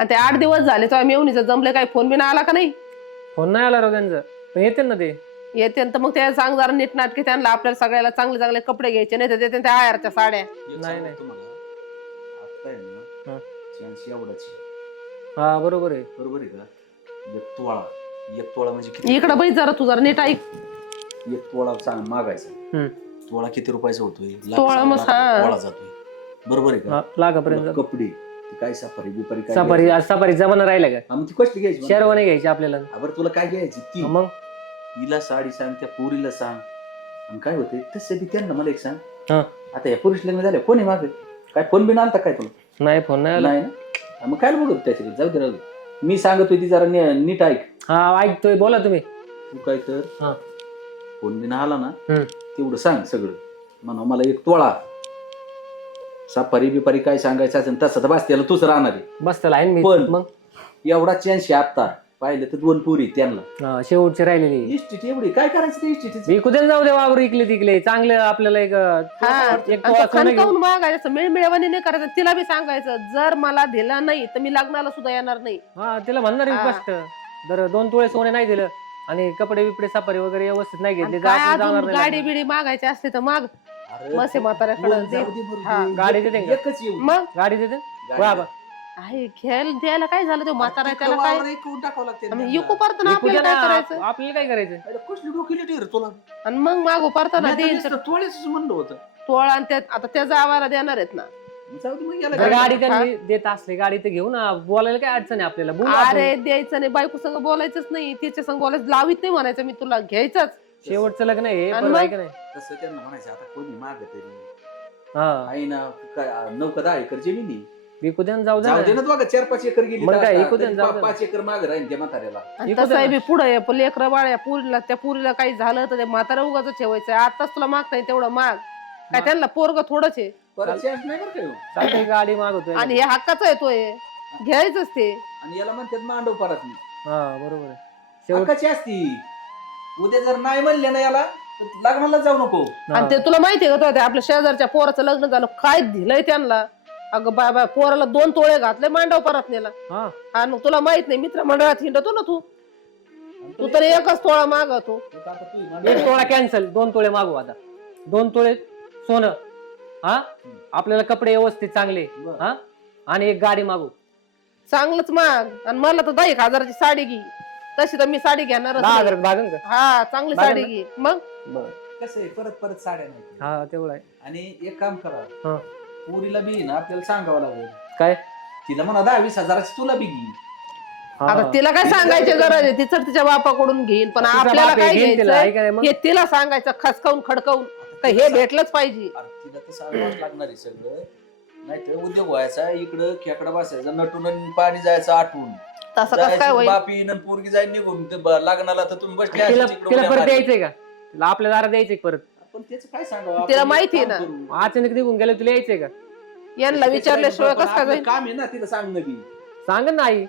आणि ते आठ दिवस झाले तेव्हा मेवणीचं जमले काही फोन बी नाही आला का नाही? फोन नाही आला राव त्यांचा. पण येते ना ते. येते तर मग ते सांग जरा नीट नाटके त्यांना आपल्याला सगळ्याला चांगले चांगले कपडे घ्यायचे नाही तर देते त्या आयरच्या साड्या. नाही, नाही. तुम्हाला आता आहे ना हा. एवढाच. हा बरोबर आहे. बरोबर आहे का? एक तोळा एक तोळा म्हणजे किती? इकडं बैठ जरा तू जरा नीट ऐक. एक तोळा सांग मागायचा. हम्म. तोळा किती रुपयाचा होतोय? लाख तोळा मग लाख हा. तोळा जातोय. बरोबर आहे हा, का लाखापर्यंत मग कपडे. ते काय सफारी बिपारी काय सफारी घ्यायचं? आज सफारी जमाना राहिला का? हा, मग ती कसली घ्यायची मग? शेरवाने घ्यायची आपल्याला. हा, बरं तुला काय घ्यायची? ती. हा, मग? हिला साडी सांग त्या पोरीला सांग. आणि काय होते तसं बी त्यांना मला एक सांग. हा. आता या पुरुष लग्न झालं कोणी मागे? काय फोन बिन आलता काय तुला? नाही फोन नाही आला. नाही ना? हा, मग काय बघत त्याच्याकडे? जाऊ दे राहू दे. मी सांगतोय ती जरा नी- नीट ऐक. हा ऐकतोय. बोला तुम्ही. तू काय तर हा. फोन बिन आला ना हम्म. तेवढं सांग सगळं. म्हणा मला एक तोळा. सफारी बिपारी काय सांगायचं असेल तसं तर बस त्याला तूच राहणार आहे. बस त्याला आहे ना मी पण- मग. एवढा चान्स आहे आता पाहिलं तर दोन पुरी त्यांना. हा, शेवटची राहिलेली. इष्टीट एवढी काय करायचं ते इष्टीट मी कुठे जाऊ दे वावर इकले तिकले चांगलं आपल्याला एक एक तोळा सोनं घेऊ. मागायचं मिळमिळवणी नाही करायचं. तिला बी सांगायचं जर मला दिला नाही तर मी लग्नाला सुद्धा येणार नाही. हा तिला म्हणणार आहे हा. स्पष्ट जर दोन तोळे सोने नाही दिलं आणि कपडे बिपडे सफारी वगैरे व्यवस्थित नाही घेतले आणि तर काय आपण जाणार अजून नाही गाडी लग्नाला. बिडी मागायची असली तर माग. मसे म्हाताऱ्याकडे दे. हा. गाडी देते का? एकच येऊ. मग? गाडी देते? बाबा आहे घ्यायला द्यायला काय झालं ते म्हातारा त्याला काय टाकावं लागते परताना दे आपल्याला काय करायचं? आपल्याला काय करायचं? अरे, कसली डोकी लिटी रे तुला? आणि मग मागू परताना नुसतं थोडेच म्हणलं होतं. तोळा आणि त्या आता त्या जावाला देणार आहेत ना. मग जाऊ दे मग याला जर काय गाडी? त्यांनी देत असली गाडी तर घेऊ ना. बोलायला काय अडचण आहे आपल्याला? बोलू आपण. अरे द्यायचं नाही. बायको संग बोलायचंच नाही. तिच्या संग बोलायचं लावित नाही म्हणायचं मी तुला. घ्यायचंच. शेवटचं लग्न आहे आणि बरं मग? आहे का नाही तसं त्यांना म्हणायचं आता कोणी माग तरी. हा. आई ना काय नौका दहा एकर जमिनी विकू जाऊ जाऊ दे ना. ना तू अगं चार पाच एकर गेली मग तर काय, आता, इकू दे ना, तरी जाऊ पा- दे ना. पाच एकर माग राहील त्या म्हाताऱ्याला. आणि इकू दे तसं आहे ना. बी पुढे पण लेकरं बाळ्या पुरीला त्या पुरीला काही झालं तर ते म्हातारा उगाच ठेवायचं आताच तुला मागता येईल तेवढं माग. काय मा- त्यांना पोरग थोडंच आहे. परत chance नाही बरं का ह्यो. चालतंय गाडी मागवतोय आणि हे हक्काचं येतोय घ्यायचंच ते. आणि याला म्हणतात मांडव परत हा बरोबर आहे. शेवट हक्काची असती. उद्या जर नाही म्हणले ना याला तर लग्नाला जाऊ नको. आणि ते तुला माहितीये का तो आपल्या शेजारच्या पोराचं लग्न झालं काय दिलंय त्यांना? अगं बाय बाय पोराला दोन तोळे घातले मांडव परत नेला हा. आणि मग तुला माहीत नाही मित्र मंडळात हिंडतो ना तू. तू तर एकच तोळा मागतो आता तू एक तोळा कॅन्सल दोन तोळे मागू आता. दोन तोळे सोनं. हा? आपल्याला कपडे व्यवस्थित चांगले. बरं. हा? आणि एक गाडी मागू. चांगलंच माग. आणि मला तर दहा एक हजाराची साडी घे. तशी तर मी साडी घेणारच दहा नाही. हजार भागन का? हा चांगली साडी ना? घे. मग? बरं. कसं आहे परत परत साड्या नाही. हा तेवढं आहे. आणि एक काम करा. हा. पुरीला बी ना आपल्याला सांगावं लागेल. काय? तिला म्हणा दहा वीस हजाराची तुला बी घे हा. आता तिला काय सांगायची गरज आहे? तिचं तिच्या बापाकडून घेईन पण तिचा आपल्याला बाप आहे, काय घेईन तिला, घ्यायचं मग? हे तिला सांगायचं खसकावून खडकावून. का हे भेटलंच पाहिजे. अरे तिला तर सांगावंच लागणार आहे सगळं. नाहीतर उद्योग व्हायचा इकडं खेकडा बसायचं नटून आणि पाणी जायचं आटून. तसं कसं काय होईल? बापी आणि पोरगी जाईल निघून. ते ब- लग्नाला तर तुम्ही बसले तिला उड्या परत मारत. द्यायचंय का? तिला आपल्या दारा द्यायचंय का परत. आपण त्याचं काय सांगावं? तिला माहिती आहे काम ना. करू. अचानक निघून गेलं तुला यायचंय का? यांना विचारल्याशिवाय पण कसं काय आपलं जाईल काम आहे ना तिला सांगणं बी सांग ना आई.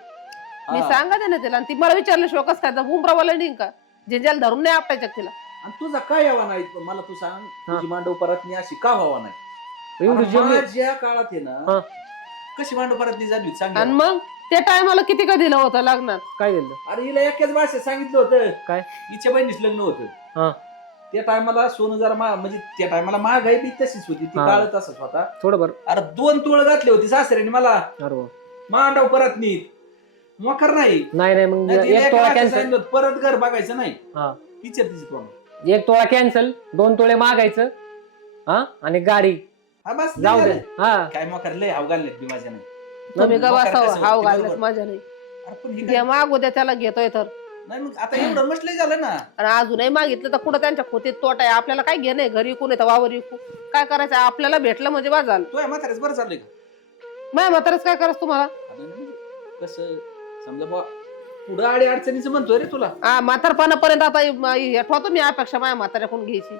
मी हा. सांगा दे ना तिला आणि ती मला विचारल्याशिवाय कसं काय? बुमरावाला नाही का? झेंजाला धरून नाही आपटायच्या तिला. आणि तुझा काय यावा नाही? मला तू सांग तुझी मांडव परतनी अशी का व्हावा नाही? एवढी आणि माझ्या काळात आहे हा. ना कशी मांडव परतनी झाली आणि सांग मग? त्या टायमाला किती का दिलं होतं लग्नात? काय दिलं? अरे हिला एकाच भाषेत सांगितलं होतं. काय? हिच्या बहिणीच लग्न होतं. हा. त्या टायमाला सोनं जरा मा म्हणजे त्या टायमाला महागाई बी तशीच होती. ती हा. काळ तसंच होता. थोडं बरं. अरे दोन तुळ घातले होते सासऱ्याने मला. अरे वा. मांडव परत नीत मकर नाही. नाही नाही मग नाही, तिला एक एका तोळा भाषेत कॅन्सल सांगितलं होतं, परत घर बघायचं नाही. हा. विचार तिची एक तोळा कॅन्सल दोन तोळे मागायचं हा आणि गाडी. हा बस जाऊ दे. हा. काय लय बी माझ्या नाही. तुम्ही मग गवा मकर कसं हाव होतं, बरोबर. माझ्या नाही. अरे पण हे घे माग उद्या त्याला घेतोय तर. नाही मग आता एवढं मस्त लय झालं ना. आणि अजूनही मागितलं तर कुठं त्यांच्या खोतीत तोट आहे? आपल्याला काय घेणं आहे? घरी विकून येतं वावर विकू. काय करायचं? आपल्याला भेटलं म्हणजे बा झालं. तो म्हाताऱ्याच बरं चाललंय का? माझ्या म्हातारच काय करायचं तुम्हाला? आता नाही म्हणजे कसं? समजा बा पुढं आडी अडचणीचं म्हणतोय रे तुला. हा म्हातारपणापर्यंत आता हे- हे ठेवतो मी अपेक्षा माझ्या म्हाताऱ्याकडून घ्यायची.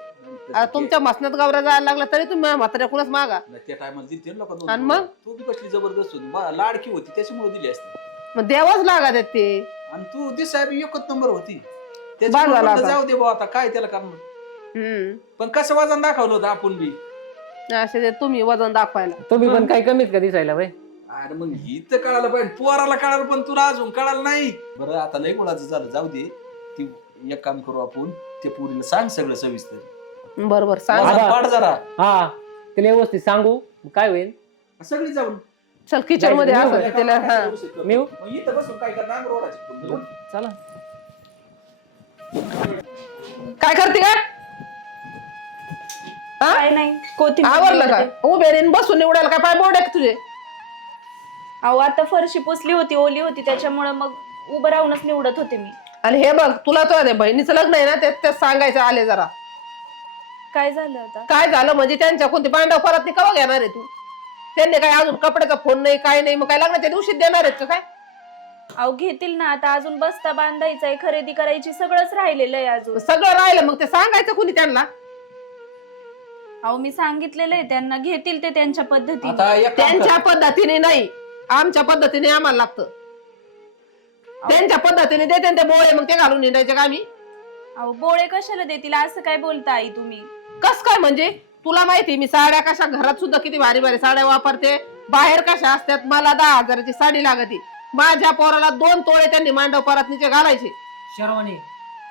आता तुमच्या मसनात गावऱ्या जायला लागला तरी तुम्ही माझ्या म्हाताऱ्याकडूनच मागा? नाही, त्या टायमाला लोकांना आणि मग? तू बी कसली जबरदस्त होती. बा, लाडकी होती त्याच्यामुळे दिली असती. मग द्यावंच लागत आहेत ते. आणि तू दिसाय बी एकच नंबर होती. बाद त्याच्यामुळे झाला म्हणलं आता. जाऊ दे बा आता काय त्याला करणार? हम्म. पण कसं वजन दाखवलं होतं आपण बी? असे ते तुम्ही वजन दाखवायला. तुम्ही पण काही कमीत का दिसायला बाई अरे मग ही तर कळायला पाहिजे. पोराला कळालं पण तुला अजून कळालं नाही. बरं आता लय गुळाचं झालं. जाऊ दे. ती एक काम करू आपण. ते पुरीला सांग सगळं सविस्तर. बरोबर सांग. वाजत जरा. हा तिला व्यवस्थित सांगू. काय होईल? सगळी जाऊन. चल किचनमध्ये जायचं, असं. तिला हा. मी येऊ? मग इथं बसून काय करणार? रोडाची चला. काय करते का? हा? काय नाही कोथिंबीर आवरलं का? निवडते. उभे बसून निवडायला काय पाय बोर्ड आहे का तुझे? अहो आता फरशी पुसली होती ओली होती त्याच्यामुळे मग उभं राहूनच निवडत होते मी. आणि हे बघ तुला तो बहिणीचं लग्न आहे ना ते ते सांगायचं आले जरा. काय झालं आता? काय झालं म्हणजे त्यांच्या कोणती पांडव परत नाही कवा घेणार आहे तू? त्यांनी काय अजून कपड्याचा फोन नाही काय नाही मग काय लग्नाच्या दिवशी देणार आहेत का काय? अहो घेतील ना आता अजून बस्ता बांधायचाय खरेदी करायची सगळंच राहिलेलं आहे अजून. सगळं राहिलं मग ते सांगायचं कुणी त्यांना? अहो मी सांगितलेलं आहे त्यांना घेतील ते त्यांच्या पद्धतीने. आता एक काम कर. त्यांच्या पद्धतीने नाही आमच्या पद्धतीने आम्हाला लागतं. त्यांच्या पद्धतीने देते ते बोळे मग ते घालून निघायचे का आम्ही? अहो बोळे कशाला देतील? असं काय बोलता आई तुम्ही? कस काय म्हणजे? तुला माहिती मी साड्या कशा घरात सुद्धा किती भारी भारी साड्या वापरते. बाहेर कशा असतात मला दहा हजाराची साडी लागते. माझ्या पोराला दोन तोळे त्यांनी मांडव परतनीचे घालायचे. शेरवानी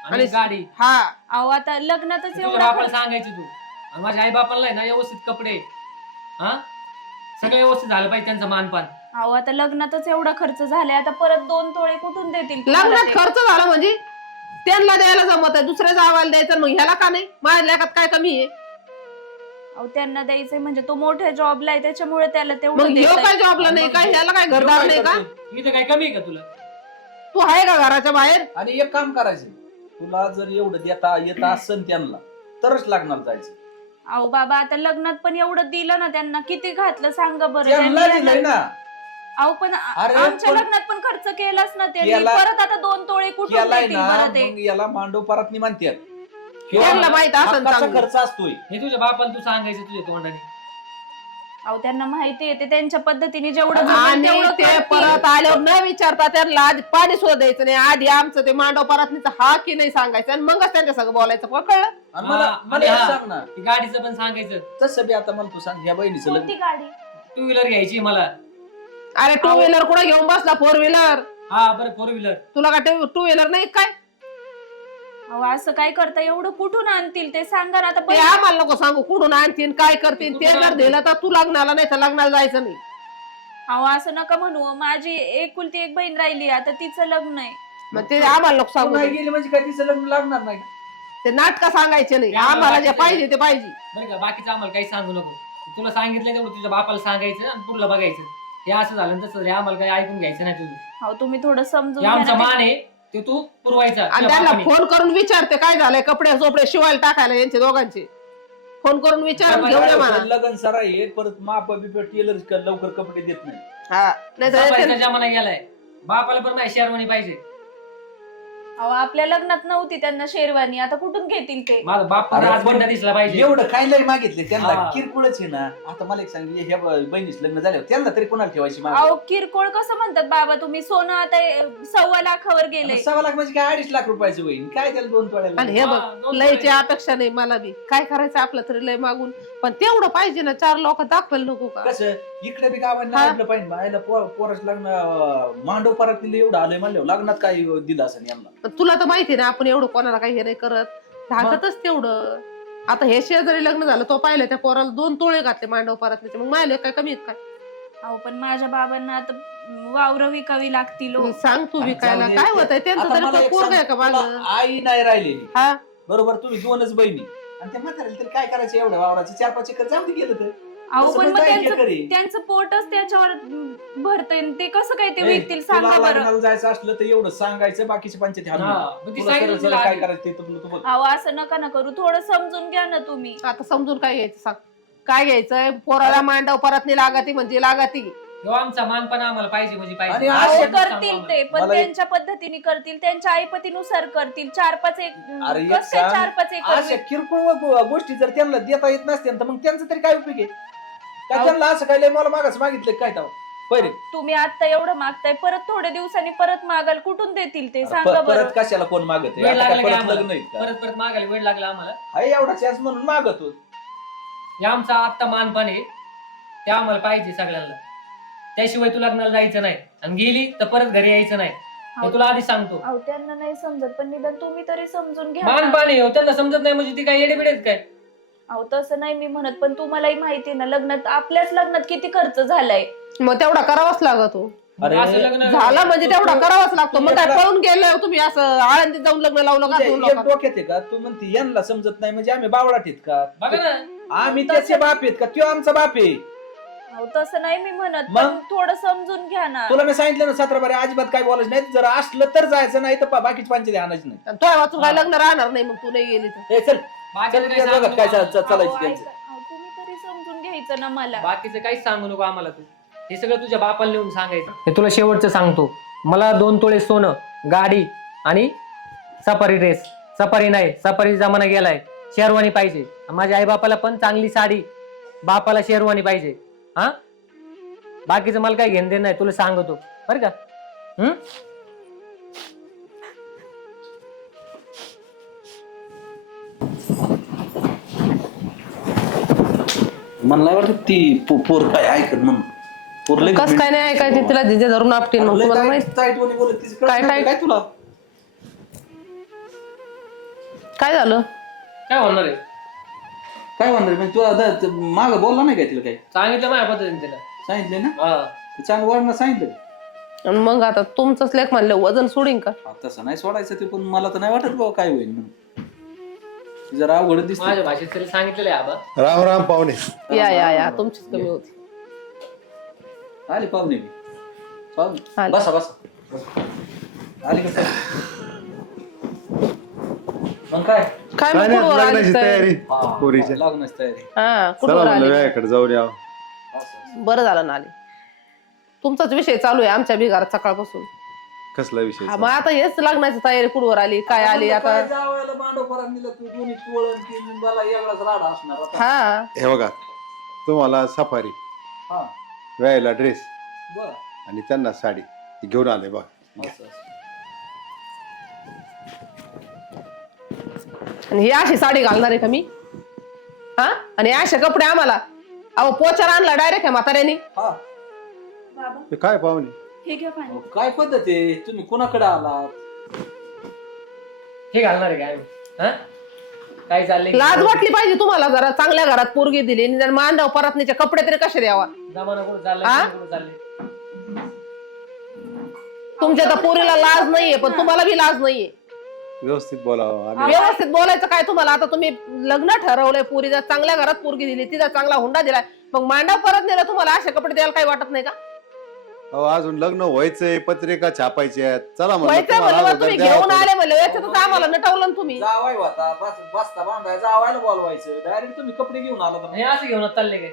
आणि आणि- गाडी. हा. अहो आता लग्नातच तुझ्या एवढा बापाला खर्च- सांगायचं तू. आणि माझ्या आई बापाला ना व्यवस्थित कपडे. हा? सगळं व्यवस्थित झालं पाहिजे त्यांचं मानपान. अहो आता लग्नातच एवढा खर्च झालाय आता परत दोन तोळे कुठून देतील तुम्हाला लग्नात ते? खर्च झाला म्हणजे? त्यांना द्यायला जमत आहे दुसऱ्या जावायला द्यायचं मग ह्याला का नाही? माझ्या लेखात काय कमी आहे? अहो त्यांना द्यायचंय म्हणजे तो मोठ्या जॉबला आहे त्याच्यामुळे त्याला मग तेवढं ह्यो देताय. काय जॉबला नाही काय ह्याला काय घरदार नाही का? इथं काय कमी आहे का तुला? तू आहे का घराच्या बाहेर? आणि एक काम करायचं तुला जर एवढं देता येत असन त्यांना तरच लागणार जायचं. अहो बाबा आता लग्नात पण एवढं दिलं ना त्यांना किती घातलं सांगा बरं. त्यांना त्यांनी दिलंय ना. अहो पण अरे आमच्या पण- लग्नात पण खर्च केलाच ना त्यांनी. केला- परत आता दोन तोळे कुठून केलाय देतील ना बरं ते? मग याला मांडव परत म्हणतात त्यांना माहीत चांगलं. खर्च असतोय. हे तुझ्या बापाला तू सांगायचं तुझ्या तोंडाने. अहो त्यांना माहिती आहे ते त्यांच्या पद्धतीने जेवढं जमेल आणि तेवढं ते करतील. परत आल्यावर न विचारता त्यांना आधी पाणी सुद्धा द्यायचं नाही. आधी आमचं ते मांडव परतनीचं हा की नाही सांगायचं आणि मगच त्यांच्या सगळं बोलायचं. पण कळलं? आणि मला हा, मला आणि एक हा. सांग ना. ती गाडीचं पण सांगायचं. तसं बी आता मला तू सांग ह्या बहिणीचं कोणती गाडी? टू व्हीलर घ्यायची मला. अरे टू व्हीलर कुठे घेऊन बसला फोर व्हीलर हा बरं फोर व्हीलर तुला का टू व्हीलर नाही काय? अहो असं काय करता? एवढं कुठून आणतील? ते सांगा ना आता. ते पहिले- आम्हाला नको सांगू कुठून आणतीन काय करतीन तू जर? दिलं तर तू लग्नाला नाही तर लग्नाला जायचं नाही. अहो असं नका म्हणू. माझी एकुलती एक बहीण राहिली. आता तिचं लग्न आहे. मग ते आम्हाला नको सांगू. नाही गेली म्हणजे काय? तिचं लग्न लागणार नाही? ते नाटक सांगायचे नाही. आम्हाला जे पाहिजे ते पाहिजे. बरं का बाकीचं आम्हाला काही सांगू नको. तुला सांगितलं तेवढं तुझ्या बापाला सांगायचं आणि पुढलं बघायचं. हे असं झालं आणि तसं झालं. आम्हाला काही ऐकून घ्यायचं नाही तुझं. अहो तुम्ही थोडं समजून हे घ्या आमचा ना मान आहे. ते तू पुरवायचा. आणि तुझ्या त्यांना. फोन करून विचारते काय झालंय कपडे चोपडे शिवायला टाकायला यांचे दोघांचे. फोन करून विचारून घेऊन ये म्हणा. लग्न सरा आहे परत माप बिप टेलर लवकर कपडे देत नाही. हा नाही तर जमाना गेलाय. बापाला पण नाही शेरवानी पाहिजे. अहो आपल्या लग्नात नव्हती त्यांना शेरवानी. आता कुठून घेतील ते? माझा बाप अरे दिसला पाहिजे. एवढं काय लय मागितले त्यांना? हा. किरकोळच आहे ना. आता मला एक सांग ह्या बहिणीच लग्न झाल्यावर त्यांना तरी कोणाला ठेवायची माग अहो किरकोळ कसं म्हणतात बाबा तुम्ही? सोनं आता सव्वा लाखावर गेले. सव्वा लाख म्हणजे काय? अडीच लाख रुपयाचं होईल. काय त्याला दोन तोळ्याला? आणि हे हा, बघ लयची. अपेक्षा नाही मला बी. काय करायचं आपलं तरी लय मागून? पण तेवढं पाहिजे ना चार लोक दाखवायला नको का? कसं? इकडे बी गावांना हा. पाहिजे बायला पोराच लग्न अं, मांडव परत दिलं एवढं आलंय म्हणलं लग्नात काय दिलं असं यांना. पण तुला तर माहिती ना आपण एवढं कोणाला काही हे नाही करत. धाकतच तेवढं. आता हे शेजारी लग्न झालं तो पाहिलं त्या पोराला दोन तोळे घातले मांडव परत मग मायले काय कमी आहेत काय? अहो पण माझ्या बाबांना आता वावर विकावी लागतील हो. मग सांग तू विकायला. जाऊ दे. काय होत आहे त्यांचं आता तरी मला पण एक पोरग सांग, आहे का माझं आई नाही राहिलेली. हा? बरोबर तुम्ही दोनच बहिणी. आणि त्या म्हाताऱ्याला तरी काय करायचं एवढ्या वावराचे? चार पाच एकर जाऊ दे गेलं तर. अहो तसं पण पण मग त्यांचं एकर आहे? त्यांचं पोटच त्याच्यावर भरतय ते कसं काय ते ए, विकतील? तुला सांगा बरं. लग्नाला जायचं असलं तर एवढं सांगायचं बाकीचे पंचायती हा, हाणून मग ती तुला सांगितलं सरळ तिला सरळ काय आधी. करायचं ते तुला तू बघ अहो असं नका ना करू. थोडं समजून घ्या ना तुम्ही. आता समजून काय घ्यायचं सांग. काय घ्यायचंय? पोराला मांडव परत नाही लागती म्हणजे लागती. ह्यो आमचा मानपण आम्हाला पाहिजे म्हणजे आणि पाहिजे अहो, गोष्टी करतील. ते पण मला एक- त्यांच्या पद्धतीने करतील त्यांच्या आईपतीनुसार करतील. चार पाच एक अरे एक कसं काय सांग, चार पाच अशा किरकोळ गो- गोष्टी जर त्यांना देता येत नसतील तर मग त्यांचं तरी काय उपयोग आहे? काय अहो. त्यांना असं काय लय मला मागास मागितलं काय तेव्हा पहिले. तुम्ही आता एवढं मागताय परत थोड्या दिवसांनी परत मागाल कुठून देतील ते? सांगा प- बरं. परत कशाला कोण मागत? वेळ लागला की परत आम्हाला? लग्न आहेत का? परत परत मागायला वेळ लागला आम्हाला? आहे एवढा चॅन्स म्हणून मागतो हे आमचा आत्ता मानपण आहे. ते आम्हाला पाहिजे सगळ्यांना. त्याशिवाय तू लग्नाला जायचं नाही. आणि गेली तर परत घरी यायचं नाही. हे तुला आधी सांगतो. अहो त्यांना नाही समजत पण निदान तुम्ही तरी समजून घ्या मान ना. पाणी हो त्यांना समजत नाही म्हणजे ती काय येडेबिडेत काय? अहो तसं नाही मी म्हणत पण तुम्हालाही माहिती ना लग्नात आपल्याच लग्नात किती खर्च झालाय. मग तेवढा करावाच लागतो अरे, असं लग्न झाला म्हणजे तेवढा करावाच लागतो. मग काय पळून गेलं तुम्ही असं आळंदीत जाऊन लग्न लावलं का दोन एक लोकांना? डोक्यात आहे का? तू म्हणते यांना समजत नाही म्हणजे आम्ही बावळाट आहेत का? बघा ना. आम्ही त्याचे बाप आहेत का? तो आमचा बाप आहे. अहो तसं नाही मी म्हणत मग? पण थोडं समजून घ्या ना. तुला मी सांगितलं ना सतरा बारे अजिबात काय बोलायचं नाही. जर असलं तर जायचं नाही तर पा- बाकीची पंचायती आणायची नाही. तुझ्या वाचून काय लग्न राहणार नाही मग तू नाही गेली तर. चल. बाकीचं चल काही त्या सांगू दोघात काय नको चा- चा- आम्हाला. चालायचं अहो, त्यांचं. ऐका- अहो, तुम्ही तरी समजून घ्यायचं ना मला. बाकीचं काहीच सांगू नको आम्हाला तू. हे सगळं तुझ्या बापाला लिहून सांगायचं. हे तुला शेवटचं सांगतो. मला दोन तोळे सोनं गाडी आणि सफारी ड्रेस सफारी नाही सफारी जमाना गेलाय. शेरवानी पाहिजे. माझ्या आई बापाला पण चांगली साडी. बापाला शेरवानी पाहिजे. हा? बाकीचं मला काही घेणं देणं नाही तुला सांगतो. बरं का? हम्म मला वाटत ती पो- पोर काय ऐकत म्हणून. पोर लय कस काय नाही ऐकायची? तिला जिजे धरून आपटीन मग लय तुम्हाला टाईट- माहीत? टाईटवाणी बोलत तिचं कळत काय नाही टाईट? काय तुला? काय झालं? काय होणार आहे? काय म्हणणार म्हणजे तुला माग बोलला नाही काय तिला काय सांगितलं माझ्या पद्धतीने तिला. सांगितले ना? हा. चांगलं वळणं सांगितलं. आणि मग आता तुमचंच लेख म्हणलं वजन सोडीन का? हा, तसं नाही सोडायचं ते पण मला तर नाही वाटत बाबा काय होईल म्हणून. जरा अवघड दिसत माझ्या भाषेत तिला सांगितलेलं आहे आबा. राम राम पाहुणे. या या या तुमचीच कमी होती. आले पाहुणे मी. पाहुणे. आले. बसा बसा. आले का? मग काय? काय काय मग नाही कुठवर लग्नाची आली तयारी. हा, पोरीच्या. लग्नाची तयारी. हा चला कुठवर म्हणलं आली वेळाकडे असं, असं. बरं झालं ना आली. तुमचाच विषय चालू आहे आमच्या बिगारात सकाळपासून. कसला विषय हा, मग आता हेच लग्नाची तयारी कुठवर आली काय आली आता? काय जावयाला मांडव परत दिलं तू दोन्ही वळण तीन मला एवढाच राडा असणार आता. हा. हे बघा तुम्हाला सफारी हा. वेळेला ड्रेस बर. आणि त्यांना साडी. ही घेऊन आले बघ. असं असं. आणि ही अशी साडी घालणार आहे का मी? हा? आणि असे कपडे आम्हाला? अहो पोचार आणला डायरेक्ट आहे म्हाताऱ्याने. हा. बाबा. हे काय पाहुणे? हे घ्या पाणी. अहो, काय पद्धत आहे? तुम्ही कुणाकडे आलात? हे घालणार आहे काय आम्ही? हा? काय चाललंय? लाज वाटली पाहिजे तुम्हाला जरा. चांगल्या घरात पोरगी दिली निदान मांडव परतनीचे कपडे तरी कसे द्यावा? जमाना कुठं हा? चाललाय कुठं चाललंय? तुमच्या तर पोरीला लाज नाहीये पण तुम्हाला बी लाज नाहीये. व्यवस्थित बोलावं आम्ही. व्यवस्थित बोलायचं काय तुम्हाला? आता तुम्ही लग्न ठरवलंय पुरीचा चांगल्या घरात पोरगी दिली तिचा चांगला हुंडा दिलाय मग मांडव परत नेला तुम्हाला असे कपडे द्यायला काही वाटत नाही का? अहो अजून लग्न व्हायचंय पत्रिका छापायची आहेत. चला म्हणलं व्हायचं तुम्हाला म्हणलं अगोदर तुम्ही घेऊन. आले म्हणलं याच्यातच आम्हाला नटवलं ना तुम्ही. जावाय होता बस बसता बांधाय जावायला बोलवायचं. डायरेक्ट तुम्ही कपडे घेऊन आला तर हे असं घेऊन चालले काय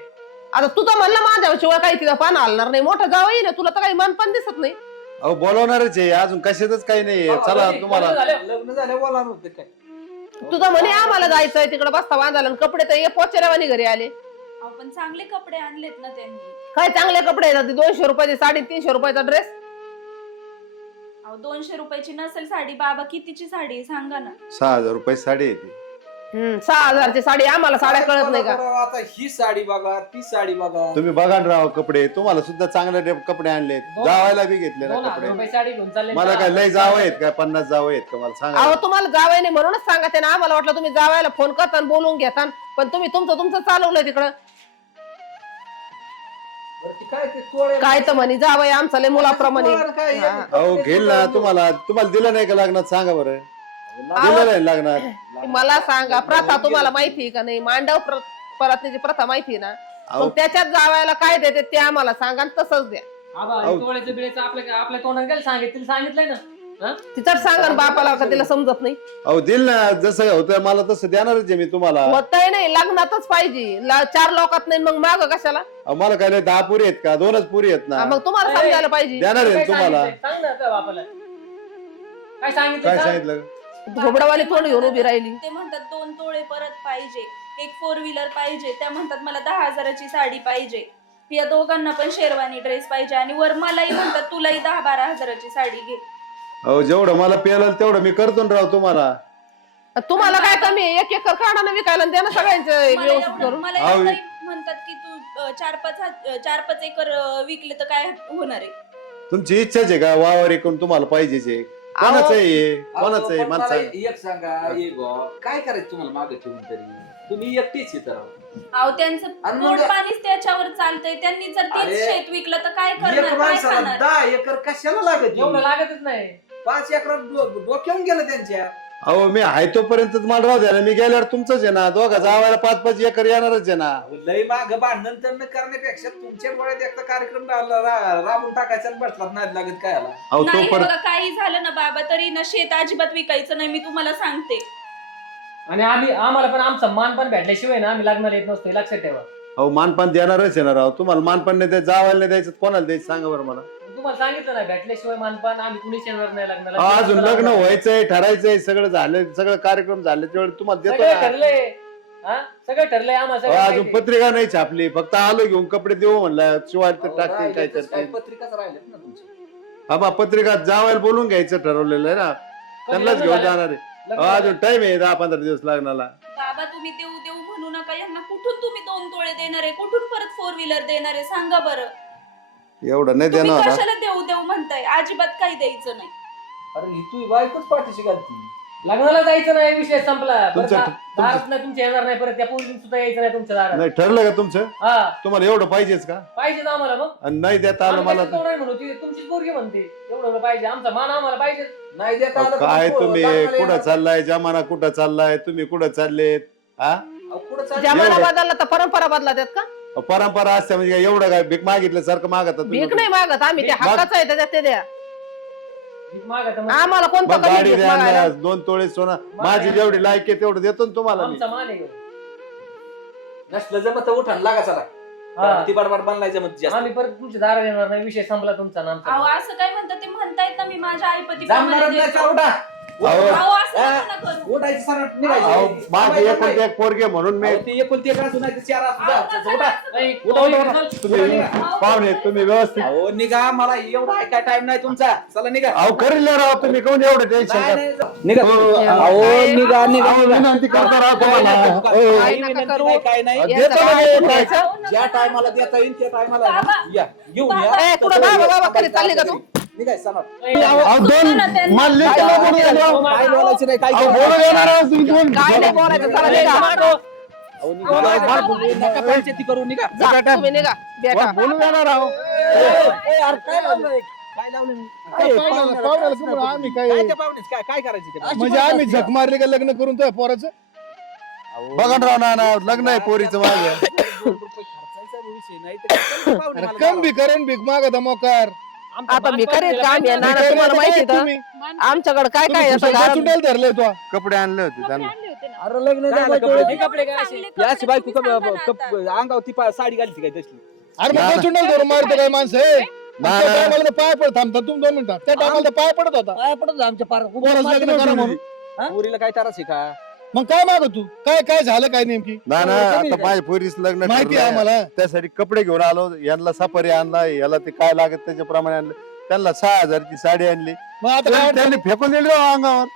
आता तू तर म्हणला माझ्या शिवाय काही तिला पान हलणार नाही. मोठा जावं ना तुला तर काही मन पण दिसत नाही. अहो बोलवणारच आहे. अजून कशातच काही नाहीये चला तुम्हाला. लग्न झालं. बोला नव्हतं काय? तुझं म्हणे आम्हाला जायचंय तिकडे बसता बांधायला. आणि कपडे तर ये पोचेल्यावानी घरी आले. अहो, पण चांगले कपडे आणलेत ना त्यांनी. काय चांगले कपडे येतात ते दोनशे रुपयाचे साडे तीनशे रुपयाचा ड्रेस अहो दोनशे रुपयाची नसेल साडी बाबा कितीची साडी आहे? सांगा ना. सहा हजार रुपये साडी येते सहा हजारची साडी आम्हाला साड्या कळत नाही का? आता ही साडी बघा ती साडी बघा. तुम्ही बघा ना राव कपडे. तुम्हाला सुद्धा चांगले डे- कपडे आणलेत. दोन- जावायला बी घेतले ना दोन हजार कपडे. रुपये साडी घेऊन चालले मला काय लय जावं आहेत का पन्नास जावं आहेत का मला सांगा अहो तुम्हाला जावाय नाही म्हणूनच सांगते ना. आम्हाला वाटलं तुम्ही जावायला फोन करता आणि बोलून घेता. पण तुम्ही तुमचं तुमचं चालवलंय तिकडं. बरं, ते काय ते तोळे- काय तर म्हणे जावय आमचा लय मुलाप्रमाणे. काय, हा. अहो घेईल ना तुम्हाला. तुम्हाला दिलं नाही का लग्नात? सांगा बरं. नाही लग्नात मला सांगा प्रथा तुम्हाला माहिती आहे का नाही? मांडव प्र- प्रथा माहिती आहे ना? अहो मग त्याच्यात जावायला काय देते ते आम्हाला सांगा आणि तसंच द्या. आबा अहो. तोळ्याचं बिळेचं आपल्या आपल्या तोंडात काय सांगितलं सांगितलंय ना? हा? तिच्यात सांगा ना बापाला का तिला समजत नाही? अहो दिल ना जसं होतं मला तसं देणारच आहे मी तुम्हाला. होतही नाही लग्नातच पाहिजे. ल- चार लोकात नाही मग माग कशाला? अहो, मला काय लय दहा पुरी आहेत का? दोनच पुरी आहेत ना. हा, मग तुम्हाला समजायला पाहिजे. देणार आहे काय तुम्हाला. सांगितलंय? सांग ना त्या बापाला. काय सांगितलं काय सांग. सांगितलं? झोपडावाली तोंड घेऊन उभी राहिली? ते म्हणतात दोन तोळे परत पाहिजे. एक फोर व्हीलर पाहिजे. त्या म्हणतात मला दहा हजाराची साडी पाहिजे. या दोघांना पण शेरवानी ड्रेस पाहिजे. आणि वर मलाही म्हणतात तुलाही दहा बारा हजाराची साडी घे. अहो जेवढं मला पेलं तेवढं मी करतो ना राव तुम्हाला. तुम्हाला काय कमी आहे? एक एकर काढा ना विकायला आणि द्या ना सगळ्यांचं मला व्यवस्थित एवढं- करून. मला म्हणतात की तू अं, चार पाच हात- अं, चार पाच एकर अं, विकले तर काय होणार आहे? तुमची इच्छाच आहे का? वावर एकूण तुम्हाला पाहिजेच आहे. कोणाचं आहे हे? कोणाचं आहे मला सांग एक सांगा एक गो, काय करायचं तुम्हाला मागे ठेवून तरी? तुम्ही एकटीच आहे तर. अहो त्यांचं आणि पोट पाणीच त्याच्यावर चालतंय. त्यांनी जर तेच अरे, शेत विकलं तर काय एक करणार काय माणसाला खाणार? दहा एकर कशाला लागत एवढं लागतच नाही. पाच एकर डोक्यावून गेलं त्यांच्या. अहो मी आहे तोपर्यंत मला राहू द्या ना. मी गेल्यावर तुमचंच आहे ना. दोघा जावायला पाच पाच एकर येणारच आहे ना. लय माग भांडण तंड करण्यापेक्षा तुमच्या डोळ्यात एकदा कार्यक्रम रा- रा- राबून टाकायचा आणि बसलात नाही लागत काय आला अहो नाही हे तोपर्यंत बघा काही झालं ना बाबा तरी ना शेत अजिबात विकायचं नाही मी तुम्हाला सांगते. आणि आम्ही आम्हाला पण आमचा मान पण भेटल्याशिवाय ना आम्ही लग्नाला येत नसतो हे लक्षात ठेवा. अहो मानपान देणारच आहे ना राव. तुम्हाला मानपान नाही द्यायचं जावायला नाही द्यायचं कोणाला द्यायचं सांगा बरं मला. तुम्हाला सांगितलं ना भेटल्याशिवाय मानपान आम्ही कुणीच येणार नाही लग्नाला अजून लग्न व्हायचंय ठरायचंय सगळं झालं सगळं कार्यक्रम झाले त्यावेळी तुम्हाला देतो सगळं ना. ठरलंय. हा? सगळं ठरलंय आम्हाला सगळं अजून माहिती. पत्रिका नाही छापली फक्त आलो घेऊन कपडे देऊ म्हणलं शिवाय तर टाकतील काय करतील पत्रिकाच राहिल्यात ना तुमची. हा बा पत्रिका जावायला बोलून घ्यायचं ठरवलेलं आहे ना. कधी त्यांनाच लग्न घेऊन झालं? जाणार आहे. लग्न अजून झालं? टाइम आहे दहा पंधरा दिवस लग्नाला बाबा तुम्ही देऊ देऊ म्हणू नका. यांना कुठून तुम्ही दोन तोळे देणार आहे? कुठून परत फोर व्हीलर देणार आहे? सांगा बरं. एवढं नाही तुम्ही देणार. कशाला देऊ देऊ म्हणताय? अजिबात काही द्यायचं नाही. अरे ही तू बायकोच पाठीशी घालती. लग्नाला जायचं नाही विषय संपला. परत तुमच्या- दा- दारात नाही तुमच्या येणार नाही परत त्या पोरी सुद्धा यायचं नाही तुमच्या दारात. नाही ठरलं का तुमचं? हा. तुम्हाला एवढं पाहिजेच का? पाहिजे ना आम्हाला मग. आणि नाही देता आलं आम्ही मला त्याच्यात नाही म्हणू ती तुमचीच पोरगी म्हणते. एवढं एवढं पाहिजे आमचा मान आम्हाला पाहिजे नाही देता अहो, आलं तर काय मग तुम्ही? लग्नाला कुठं येणार. चाललाय? जमाना कुठं चाललाय? तुम्ही कुठं चाललेत? हा? अहो, कुठं चालली? जमाना एवढं. बदलला तर परंपरा बदला त्यात का? परंपरा असते म्हणजे काय एवढं काय भीक मागितल्यासारखं मागत भीक नाही मागत आम्ही ते भीक हक्काचं आहे त्याच्यात ते द्या. भीक मागा तर मग आम्हाला कोणतं कमी गाडी भीक द्या मागायला? दोन तोळे सोना. माझी जेवढी लायक आहे तेवढं देतो ना तुम्हाला मी. आमचा मान आहे ह्यो. नसलं जमत उठान लागा चला. हा. ती बडबड बनलाय जमत जास्त. आम्ही परत तुमच्या येणार नाही विषय संपला तुमचा ना आमचा. अहो असं काय म्हणतात ते म्हणतायत ना मी माझ्या आईपती जमणारच नाही चला उठा. अहो. अहो असं. नका करू. उठायचं सरळ अहो, निघायचं माझी एकुलती एक पोरगे म्हणून मी अहो, ती एकुलती एक असू नाही तर चार असू द्या. अहो, चला, नका उठा. असं नाही, करू. उठा, उठा, उठा. चल. तुम्ही पाहुणे तुम्ही व्यवस्थित अहो निघा मला एवढा ऐकाय टाइम नाही तुमचा चला निघा अहो करील ना राव तुम्ही कोण एवढं टेन्शन नाही, जाऊ. निघा हो. अहो, निघा निघा. विनंती करतो राव काय तुम्हाला नाही, हो. काही नका विनंती करू. नाही, काय याचं देतो काय? काय- ज्या. टायमाला देता येईल त्या टायमाला बाबा. या घेऊन बाबा. या ए, कुठं बाबा, बाबा करीत चालली का तू? निघाय चला अहो, दोन बोला त्यांना. मानले काय त्याला बोलू बोलू द्या, द्या. काय बोलायचं नाही काय अहो, बोलायचं? बोलू देणार आहोत तुम्ही दोन. काय नाही बोलायचं चला निघा. अहो, निघा. अहो, नका अहो, नका पंचायती करू निघा. जा, तुम्ही निघा बेटा. बोलू देणार आहोत ए, ए, अरे काय लावलंय? काय लावलं मी? काय पाहुण्याला नको आम्ही देऊ. काय- काय त्या पाहुण्याचं? काय काय करायचं ते पाहुण्याचं? म्हणजे आम्ही झक मारले का लग्न करून तो पोराचं? अहो, बघा ना राव ना ना, लग्न आहे पोरीचं माझं दोन रुपये खर्चायचा विषय नाही तर काय पाहुणे अरे मला कम भी करेन भीक मागत मोकार आता मान भिकारी पण आहेत का आम्ही? दिला नाना, पाहिजे. तुम्हाला माहिती आहे आमच्याकडे काय काय घरात? चुटेल धरले तो कपडे आणले होते त्यांना अरे लग्न झालं कपडे? कपडे. कपडे काय असे? चांगले कपडे याची बायको तुम्ही कप- सांगा ना कप- आता. अंगावर ती पा- साडी घालती काय तसली अरे मग. चुंडल धरून मारतो काय माणसं हे त्या पाय पडत थांबतात तुम्ही दोन मिनिटात त्या टायमाला पाय पडत होता काय पडत आमच्या पार पोराचं लग्न करा म्हणून पुरीला काय तारास आहे का मग काय मागत तू? काय काय झालं काय नेमकी? ना ना आता माझ्या पोरीच लग्न माहिती आहे ठरलंय. आम्हाला. त्यासाठी कपडे घेऊन आलो. यांना सफारी आणला याला ते काय लागत त्याच्याप्रमाणे आणलं. त्यांना सहा हजारची साडी आणली. मग आता काय त्यांनी फेकून दिली राव अंगावर.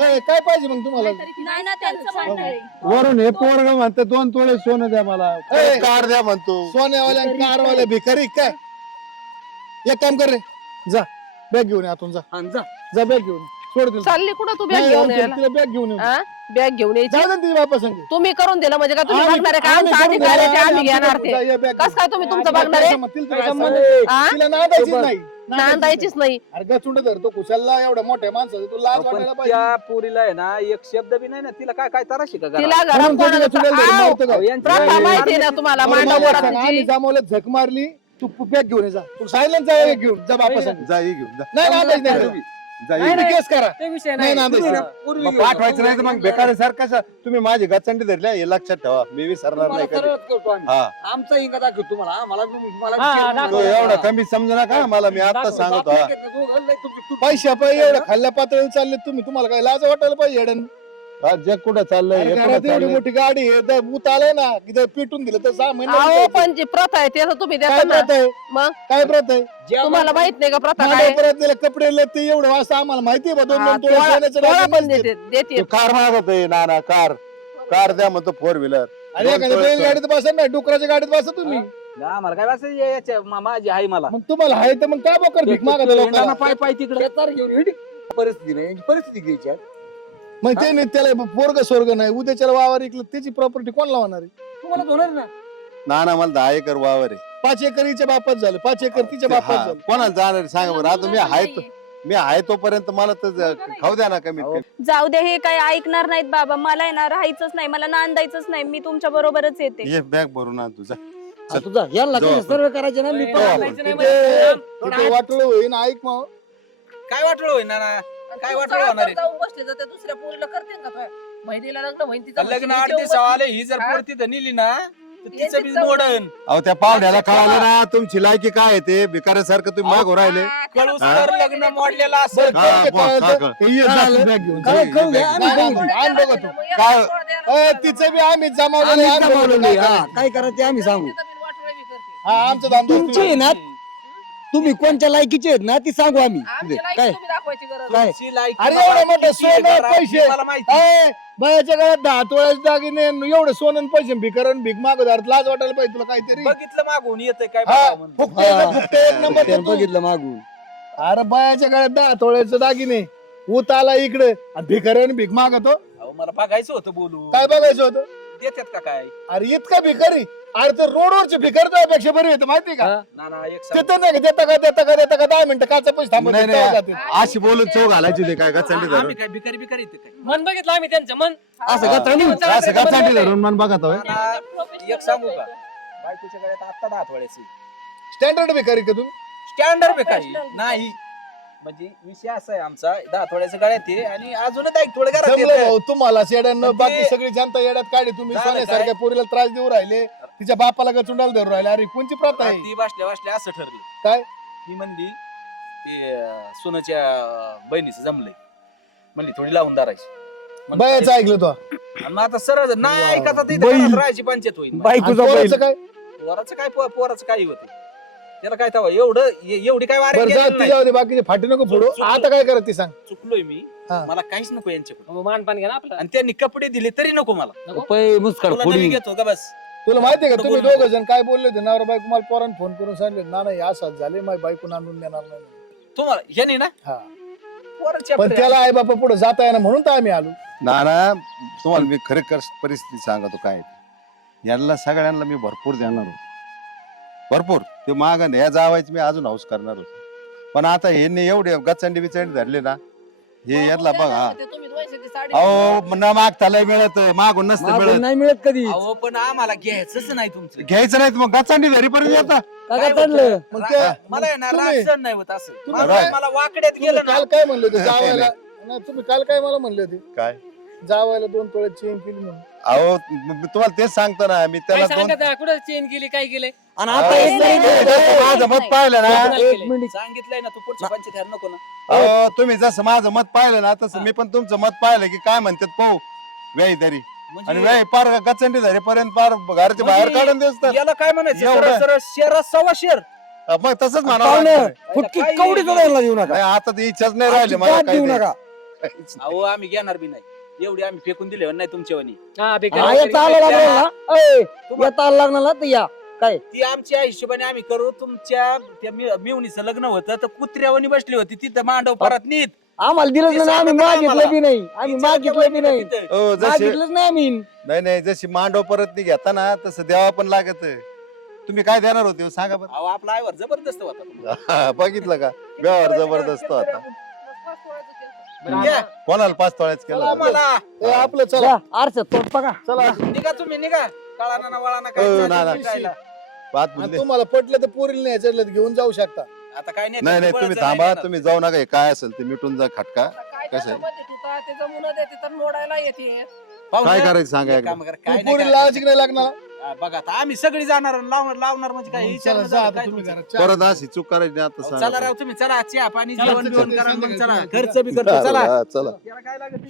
ए, काय पाहिजे मग तुम्हाला? नाही ना त्यांचं म्हणणं आहे. वरून हे पोरग म्हणते दोन तोळे सोनं द्या मला. ए. कार द्या म्हणतो. सोन्यावाल्या कारवाल्या भिकारी काय? एक काम कर रे. जा बॅग घेऊन ये आतून जा. आणि जा. जा बॅग घेऊन ये. सोड तिला चालली कुठं तू बॅग नाही, घेऊन तिला- यायला तिला बॅग घेऊन ये. हा? बॅग घेऊन यायची जाऊ दे ना तिच्या बापा संग तुम्ही करून दिलं म्हणजे का तुम्ही आम्ही- बघणार आहे का आम्ही आमचा करून अधिकार आहे ते दिलं, आम्ही आम्ही घेणार करून ते दिलं, कस काय तुम्ही तुमचं तिला बघणार काय आहे संबंध? तिला काय काय संबंध? संबंध? हा? तिला नांदायचीच नाही नांदायचीच नाही अरे गचुंड धरतो कुशाला एवढ्या मोठ्या माणसाचं तू लाज पण वाटायला पाहिजे त्या पुरीला आहे ना एक शब्द बी नाही ना तिला काय काय का घरात? तिला घरात म्हणून तुझ्या कोणाला गचुंडाला धरून आव, मारतो का? अहो, यांचं प्रथा काय- माहिती आहे ना तुम्हाला एक सांग, जांभवलं झक मारली तू बॅग घेऊन ये जा तू सायलेंट जा घेऊन जा बापा संग जा ही घेऊन जा नाही नांदायचं नाही तुम्ही. नाही, घेऊन. तुम्ही केस करा ते विषय नाही नाही नांदायचं. पूर्वी मग घेऊन पाठवायचं नाही तर मग. बेकार सर कशा तुम्ही माझी गचंडी धरल्या हे लक्षात ठेवा मी विसरणार नाही कधी सरळच करतो आम्ही हा आमचा इंगा दाखव तुम्हाला आम्हाला हा, दाखव. तो एवढा. कमी समजू नका मला मी आता सांगतो हा पैशा पायी एवढं खाल्ल्या पातळीवर चालले तुम्ही तुम्हाला काय लाज वाटायला पाहिजे येड्यानं. जग कुठं चाललंय? घरात एवढी चाललंय? मोठी गाडी आहे भूत आलंय ना की पेटून दिलं तर सहा महिने अहो. पण जी प्रथा आहे ते तर तुम्ही काय देता ना. प्रत आहे? मग? काय प्रत आहे? तुम्हाला माहीत नाही का प्रथा काय? माझ्या आहे? परत दिलं कपडे लय ते एवढं वाजता आम्हाला माहिती आहे बा दोन हा, दोन तोळे सोन्याचं पण. देते देते. तो कार मागत आहे ना ना कार. कार द्या म्हणतो फोर व्हीलर अरे एखाद्या बैल गाडीत बसा ना डुकराच्या गाडीत बसा तुम्ही. आम्हाला काय वाटतं याच्या मा- माझी आई मला. मग तुम्हाला आहे तर मग काय बोकर भीक मागा नाना लोकांना? पाय पाय तिकडे. परिस्थिती नाही परिस्थिती घ्यायची आहे. मग ते नाही त्याला पोरग स्वर्ग नाही. उद्याच्याला वावर इकलं त्याची प्रॉपर्टी कोण लावणार आहे? तुम्हाला होणार ना? ना ना मला दहा एकर वावर आहे. पाच एकर हिच्या बापात झालं पाच एकर तिच्या बापात हा, झालं. कोणाला जाणार आहे? सांगा बरं. आता मी आहे तो- मी आहे तोपर्यंत मला तर खाऊ द्या ना कमीत कमी. जाऊ दे हे काही ऐकणार नाहीत बाबा. मला आहे ना राहायचंच नाही. मला नांदायचंच नाही. मी तुमच्या बरोबरच येते. ये बॅग भरून आण तुझा. हा, तुझा. यांना जाऊ आपण. सर्व करायचे ना मी पण आपण. तिथे-. तिथे वाटलं होईन ऐक मग. काय वाटलं होय नाना काय तू वाटलं होणार आहे? जाऊन बसले तर त्या दुसऱ्या पोरीला करते का? बहिणीला लग्न होईन तिचं लग्न आठ दिवस आले ही जर हा? पोर तिथं नेली ना तर तिचं याचीच बी मोडन अहो त्या पाहुण्याला कळालं ना तुमची लायकी काय आहे ते भिकाऱ्यासारखं तुम्ही मागो राहिले कळूस? तर लग्न मोडलेलं असं हा, ते काय? कळ. हे तू कळू द्या, आम्ही नाही. नाही, आण बघा तू. तिचं बी आम्ही काय आहे. हा, करायचं. काय करायचं ते आम्ही सांगू. हा आमचं दाम तुमची आहे ना तुम्ही कोणत्या लायकीचे आहेत ना ती सांगू आम्ही. काय? तुम्ही दाखवायची गरज काय? अरे एवढं मोठं सोनं, पैसे. बायाच्या गळ्यात दहा तोळ्याचे दागिने आणि एवढं सोनं आणि पैसे भिकारण भीक मागदार लाज वाटायला पाहिजे तुला काहीतरी. बघितलं मागून येतंय काय हा बघावं म्हणून. फुकटे एक- फुकटे एक नंबर तू. बघितलं मागून. अरे बायाच्या गळ्यात दहा तोळ्याचे दागिने. ऊत आला इकडे आणि भिकाऱ्याने भीक मागतो. अहो, मला बघायचं होतं बोलू काय बघायचं होतं? देतात का काय? अरे इतका भिकारी. अरे ते रोडवरचे भिकार तुझ्यापेक्षा बरी येतं माहिती का? हा. एक सांग. तिथं नाही का, देता का देता का देता का दहा मिनिटं काचा पैसे थांबत नाही, नाही. अशी बोलून चव घालायची ते काय गचांडी आम्ही धरून. काय भिकारी भिकारी इथं काय? मन बघितलं आम्ही त्यांचं मन? असं असं गचांडी धरून मन बघा तो नाना, एक सांगू का? बायकोच्या गळ्यात आत्ता दहा थोड्याचे स्टँडर्ड भिकारी का तुम्ही? स्टँडर्ड भिकारी. नाही. म्हणजे विषय असा आहे आमचा दहा थोड्याचं गळ्यात आहे आणि अजूनच ऐक थोडं घरात जमलं येतं. भाऊ तुम्हाला येड्यानं पण ते- बाकी सगळी जनता येड्यात काढे तुम्ही झालं सोन्यासारख्या पोरीला त्रास देऊ राहिले. तिच्या बापाला गचुंडाला धरून राहिले. अरे कोणची प्रथा आहे? ती बसल्या बसल्या असं ठरलं. काय? ती म्हणली ते अं, सोनाच्या अं, बहिणीचं जमलंय. म्हणली थोडी लावून धरायची. म्हणलं, बायाचं ऐकलं तो. आणि मग आता सरळ नाही. ऐकत आता इथं बैल. घरात राहायची पंचायत होईल बायकोचा बैल पोराचं काय? पोराचं काय पो- पोराचं काही होत? त्याला काय तवा एवढं ए- एवढी काय वारी बरं जा केलेली नाही. बाकीचे फाटी नको फोडू. चुकलं. आता काय करत ती सांग. चुकलोय मी. हा. मला काहीच नको यांच्याकडे हो, मानपान घ्या ना आपलं. आणि त्यांनी कपडे दिले तरी नको मला. नको? पै मुस्काड तुला फोडी नवी घेतो का बस? तुला माहितीये का? तुम्ही दोघ जण काय बोलले होते? नवरा बायको मला पोरानं फोन करून सांगितले ना नाही असं झाले माझी बायको आणून देणार नाही तुम्हाला हे नाही ना? हा. पण त्याला आई बापा पुढे जाता येणार म्हणून तर आम्ही आलो. ना ना तुम्हाला मी खरं कर परिस्थिती सांगतो काय आहे. ते. यांना सगळ्यांना मी भरपूर देणार होतो. भरपूर. ते माग ह्या जावायची मी अजून हाऊस करणार होतो. पण आता हे नाही एवढे गचंडी बिचंडी धरले ना हे यातला बघ. हा ते तुम्ही दोनशेची साडी अहो न मागता लय मिळत मागून नसतं मागून मिळत. नाही मिळत कधी. अहो पण आम्हाला घ्यायचंच नाही तुमचं. घ्यायचं नाही तर मग गचंडी काय काय चाललं मग रा- मला आहे ना तुम्ही- राग सहन नाही होत असं. तुम्ही मला काय- मला वाकड्यात तुम्ही गेलं ना काल काय म्हणले होते? काय जावायला नाही. तुम्ही काल काय मला म्हणले होते? काय? जावायला दोन तोळे चेन केली म्हणून. अहो मी तुम्हाला तेच सांगतो ना मी काय त्याला दोन सांगत? कुठं चेन केली काय केलंय? आणि आता हे एक नाही, मिनिट. जसं माझं मत पाहिलं ना. एक केलंय. मिनिट. सांगितलंय ना तू पुढच्या पंचायत ह्याला नको ना. अहो तुम्ही जसं माझं मत पाहिलं ना तसं मी पण तुमचं मत पाहिलं की काय म्हणतात पाहू. व्याई तरी आणि म्हणजे पार गचंडी धरे पर्यंत पार घराच्या बाहेर म्हणजे काढून देस तर. याला काय म्हणायचं? एवढं? सरळ सरळ शेरा सव्वा शेर. मग तसंच म्हणावं पाहुणं लागतं. फुटकी कवडी जोडायला देऊ नका. नाही, आता ती इच्छाच नाही राहिली मला देऊ. नका. अहो आम्ही घेणार बी नाही. एवढी आम्ही फेकून दिले नाही तुमच्यावानी हा, बेकार. हा येता आला लागला ना ऐ, येता आला लागला ना तर या. ती आमच्या हिशोबाने आम्ही करू तुमच्या त्या मि- मिवणीचं लग्न होतं तर कुत्र्यावानी बसली होती तिथं मांडव परत नीत आम्हाला दिलंच ते नाही आम्ही सांगत नाही मागितलं बी नाही आम्ही तिच्या मागितलं बी नाही. तिथं. जशी मागितलंच नाही आम्ही. नाही नाही जशी मांडव परत ती घेता ना तसं द्यावा पण लागत. तुम्ही काय देणार होते हो? सांगा बरं. अहो आपला आयवर जबरदस्त होता. हा, बघितलं का? व्यवहार जबरदस्त होता. कोणाला पाच तोळ्याच केला? आम्हाला. ए, आपलं चला. जा, आरशात तोट बघा. चला. निघा तुम्ही निघा. काळाना ना वळाना हो, काय ना, चालू ना. नाही आणि बोलले. तुम्हाला पटलं तर पोरीला नाही घेऊन जाऊ शकता. आता काय नाही नाही तुम्ही थांबा. तुम्ही जाऊ नका हे काय असेल ते मिटून जा खटका. काय कसं आहे? काय करायचं सांगा एक एकदा. काम करा, तू काय नाही पोरीला. लावायची की नाही लागणार? बघा आता आम्ही सगळी जाणार लावणार लावणार म्हणजे काय? चला विचारणं जा झालं आता काय तुम्ही तुमचं? घरात चहा परत अशी चूक करायची नाही आता सांगा चला राव तुम्ही चला चहा पाणी चला, जेवण चला, बिवण चला, करा मग संध्याकाळी चला. चला. घरचं बी करतो चला हा, चला. त्याला काय लागत